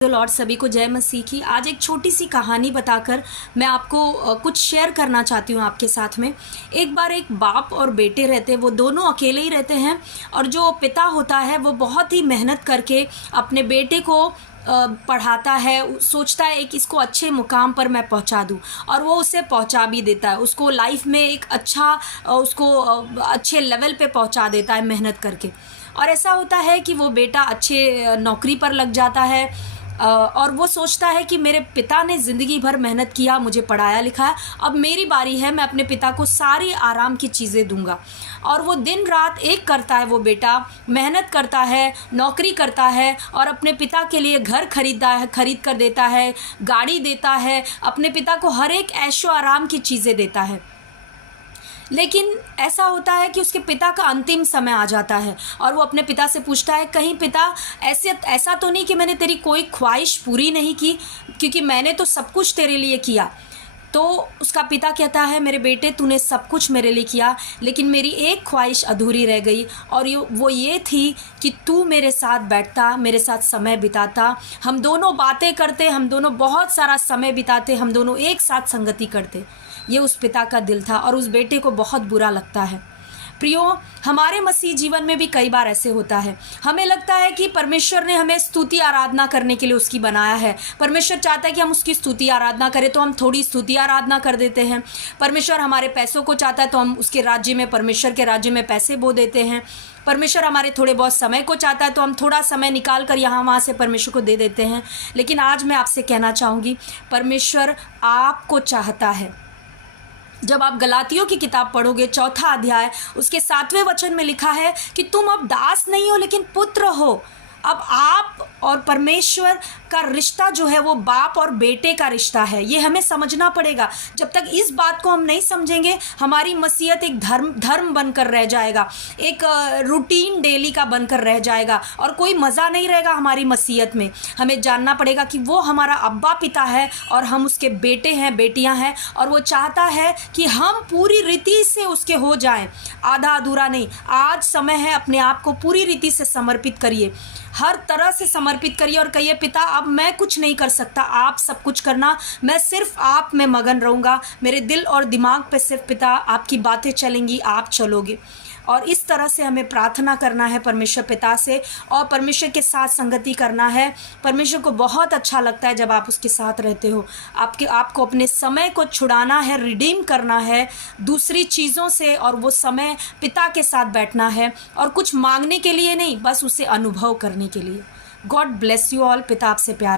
Lord सभी को जय मसीह की। आज एक छोटी सी कहानी बताकर मैं आपको कुछ शेयर करना चाहती हूँ आपके साथ में। एक बार एक बाप और बेटे रहते, वो दोनों अकेले ही रहते हैं और जो पिता होता है वो बहुत ही मेहनत करके अपने बेटे को पढ़ाता है, सोचता है कि इसको अच्छे मुकाम पर मैं पहुंचा दूं और वो उसे पहुंचा भी देता है। उसको लाइफ में एक उसको अच्छे लेवल पे पहुंचा देता है मेहनत करके। और ऐसा होता है कि वो बेटा अच्छे नौकरी पर लग जाता है और वो सोचता है कि मेरे पिता ने ज़िंदगी भर मेहनत किया, मुझे पढ़ाया लिखाया, अब मेरी बारी है, मैं अपने पिता को सारी आराम की चीज़ें दूंगा। और वो दिन रात एक करता है, वो बेटा मेहनत करता है, नौकरी करता है और अपने पिता के लिए घर खरीद कर देता है, गाड़ी देता है, अपने पिता को हर एक ऐशो आराम की चीज़ें देता है। लेकिन ऐसा होता है कि उसके पिता का अंतिम समय आ जाता है और वो अपने पिता से पूछता है, कहीं पिता ऐसा तो नहीं कि मैंने तेरी कोई ख्वाहिश पूरी नहीं की, क्योंकि मैंने तो सब कुछ तेरे लिए किया। तो उसका पिता कहता है, मेरे बेटे तूने सब कुछ मेरे लिए किया, लेकिन मेरी एक ख्वाहिश अधूरी रह गई और वो ये थी कि तू मेरे साथ बैठता, मेरे साथ समय बिताता, हम दोनों बातें करते, हम दोनों बहुत सारा समय बिताते, हम दोनों एक साथ संगति करते। ये उस पिता का दिल था और उस बेटे को बहुत बुरा लगता है। प्रियो, हमारे मसीह जीवन में भी कई बार ऐसे होता है। हमें लगता है कि परमेश्वर ने हमें स्तुति आराधना करने के लिए उसकी बनाया है। परमेश्वर चाहता है कि हम उसकी स्तुति आराधना करें, तो हम थोड़ी स्तुति आराधना कर देते हैं। परमेश्वर हमारे पैसों को चाहता है तो हम उसके राज्य में, परमेश्वर के राज्य में पैसे बो देते हैं। परमेश्वर हमारे थोड़े बहुत समय को चाहता है तो हम थोड़ा समय निकाल कर यहाँ वहाँ से परमेश्वर को दे देते हैं। लेकिन आज मैं आपसे कहना चाहूँगी, परमेश्वर आपको चाहता है। जब आप गलातियों की किताब पढ़ोगे, 4 अध्याय, उसके 7वें वचन में लिखा है कि तुम अब दास नहीं हो लेकिन पुत्र हो। अब आप और परमेश्वर का रिश्ता जो है वो बाप और बेटे का रिश्ता है। ये हमें समझना पड़ेगा। जब तक इस बात को हम नहीं समझेंगे, हमारी मसीहत एक धर्म बनकर रह जाएगा, एक रूटीन डेली का बनकर रह जाएगा और कोई मज़ा नहीं रहेगा हमारी मसीहत में। हमें जानना पड़ेगा कि वो हमारा अब्बा पिता है और हम उसके बेटे हैं, बेटियां हैं, और वो चाहता है कि हम पूरी रीति से उसके हो जाएं, आधा अधूरा नहीं। आज समय है, अपने आप को पूरी रीति से समर्पित करिए, हर तरह से समर्पित करिए और कहिए, पिता अब मैं कुछ नहीं कर सकता, आप सब कुछ करना, मैं सिर्फ आप में मगन रहूँगा, मेरे दिल और दिमाग पे सिर्फ पिता आपकी बातें चलेंगी, आप चलोगे। और इस तरह से हमें प्रार्थना करना है परमेश्वर पिता से और परमेश्वर के साथ संगति करना है। परमेश्वर को बहुत अच्छा लगता है जब आप उसके साथ रहते हो। आपको अपने समय को छुड़ाना है, रिडीम करना है दूसरी चीज़ों से, और वो समय पिता के साथ बैठना है, और कुछ मांगने के लिए नहीं, बस उसे अनुभव करने के लिए। God bless you all. पिता आपसे प्यार।